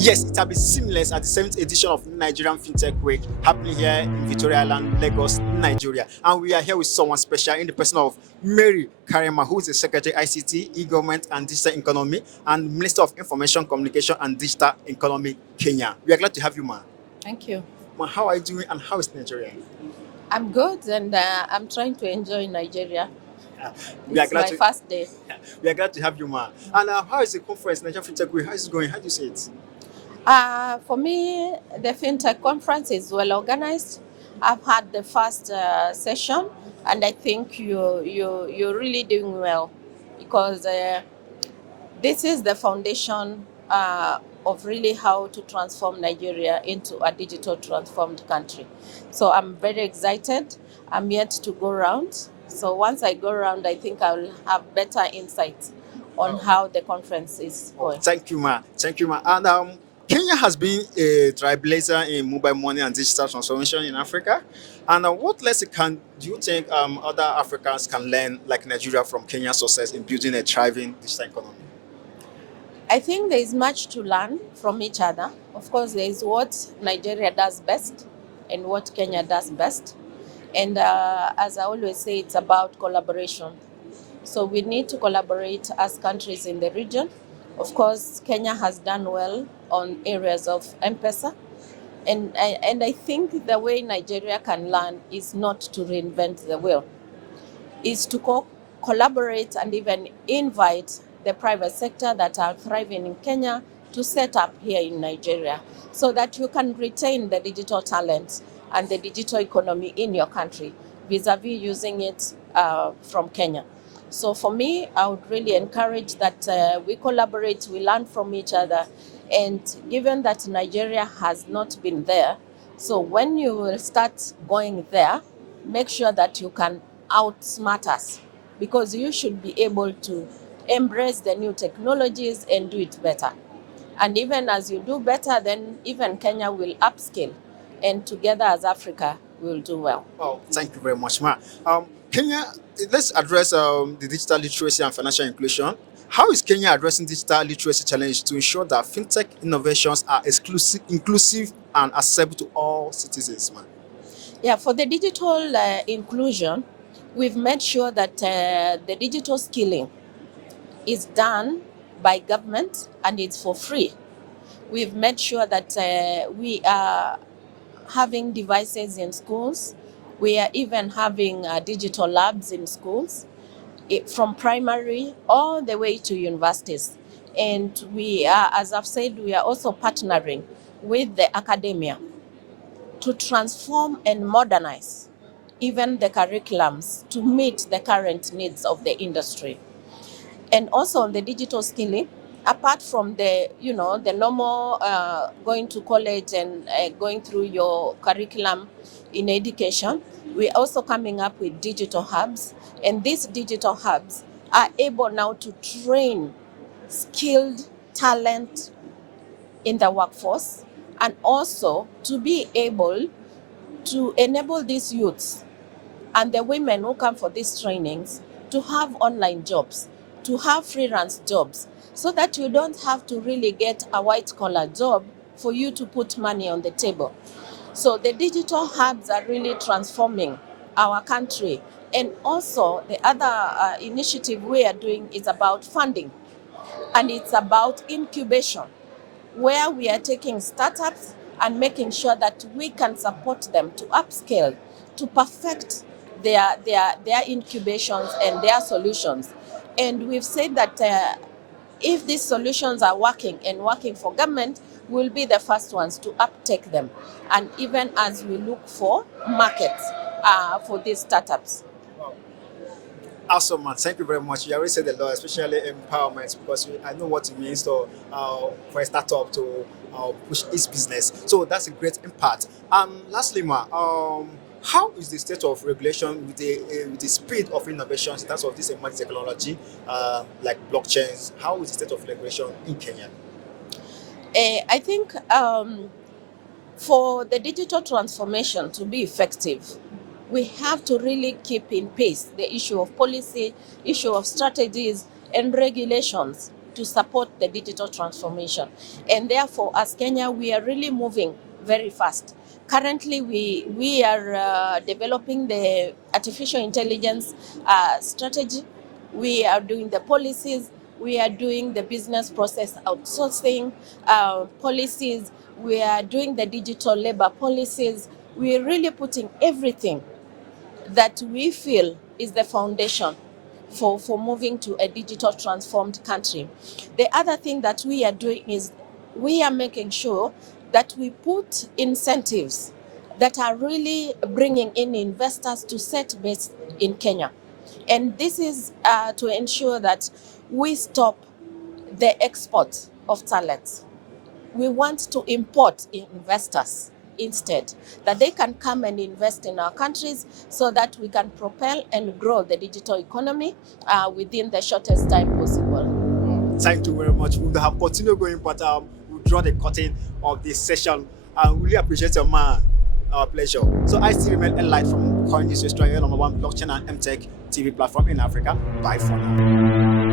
Yes, it will be seamless at the 7th edition of Nigerian Fintech Week happening here in Victoria Island, Lagos, Nigeria. And we are here with someone special in the person of Mary Kerema, who is the Secretary ICT, E-Government and Digital Economy and Minister of Information, Communication and Digital Economy, Kenya. We are glad to have you, ma. Thank you. Ma, how are you doing and how is Nigeria? I'm good and I'm trying to enjoy Nigeria. Uh, we are It's glad my to first day. we are glad to have you, ma. And how is the conference, Nigerian Fintech Week? How is it going? How do you say it? For me, the FinTech conference is well organized. I've had the first session and I think you're really doing well because this is the foundation of really how to transform Nigeria into a digital transformed country. So I'm very excited. I'm yet to go around. So once I go around, I think I'll have better insights on how the conference is going. Thank you, ma. Thank you, ma. And Kenya has been a trailblazer in mobile money and digital transformation in Africa. And what lesson do you think other Africans can learn, like Nigeria, from Kenya's success in building a thriving digital economy? I think there is much to learn from each other. Of course, there is what Nigeria does best and what Kenya does best. And as I always say, it's about collaboration. So we need to collaborate as countries in the region. Of course, Kenya has done well on areas of M-Pesa. And I think the way Nigeria can learn is not to reinvent the wheel, is to collaborate and even invite the private sector that are thriving in Kenya to set up here in Nigeria so that you can retain the digital talent and the digital economy in your country vis-a-vis using it from Kenya. So for me, I would really encourage that we collaborate, we learn from each other. And given that Nigeria has not been there, so when you will start going there, make sure that you can outsmart us because you should be able to embrace the new technologies and do it better. And even as you do better, then even Kenya will upscale and together as Africa will do well. Oh, thank you very much, ma. Kenya, let's address the digital literacy and financial inclusion. How is Kenya addressing digital literacy challenge to ensure that fintech innovations are inclusive and accessible to all citizens, man? Yeah, for the digital inclusion, we've made sure that the digital skilling is done by government and it's for free. We've made sure that we are having devices in schools. We are even having digital labs in schools, from primary all the way to universities. And we are, as I've said, we are also partnering with the academia to transform and modernize even the curriculums to meet the current needs of the industry. And also on the digital skilling, apart from the normal going to college and going through your curriculum in education, we're also coming up with digital hubs. And these digital hubs are able now to train skilled talent in the workforce and also to be able to enable these youths and the women who come for these trainings to have online jobs, to have freelance jobs, so that you don't have to really get a white-collar job for you to put money on the table. So the digital hubs are really transforming our country. And also the other initiative we are doing is about funding, and it's about incubation, where we are taking startups and making sure that we can support them to upscale, to perfect their incubations and their solutions. And we've said that if these solutions are working and working for government, we'll be the first ones to uptake them. And even as we look for markets for these startups. Awesome, man. Thank you very much. You already said a lot, especially empowerment, because I know what it means for a startup to push its business. So that's a great impact. Lastly, ma, how is the state of regulation with the speed of innovations in terms of this emerging technology, like blockchains? How is the state of regulation in Kenya? I think for the digital transformation to be effective, we have to really keep in pace the issue of policy, issue of strategies and regulations to support the digital transformation. And therefore, as Kenya, we are really moving very fast. Currently, we are developing the artificial intelligence strategy. We are doing the policies. We are doing the business process outsourcing policies. We are doing the digital labor policies. We are really putting everything that we feel is the foundation for moving to a digital transformed country. The other thing that we are doing is we are making sure that we put incentives that are really bringing in investors to set base in Kenya. And this is to ensure that we stop the export of talents. We want to import investors instead, that they can come and invest in our countries so that we can propel and grow the digital economy within the shortest time possible. Thank you very much. We'll have continued going, but we'll draw the curtain of this session. I really appreciate your man. Our pleasure. So I still remain enlightened from Coinbase Australia, number one blockchain and MTech TV platform in Africa. Bye for now.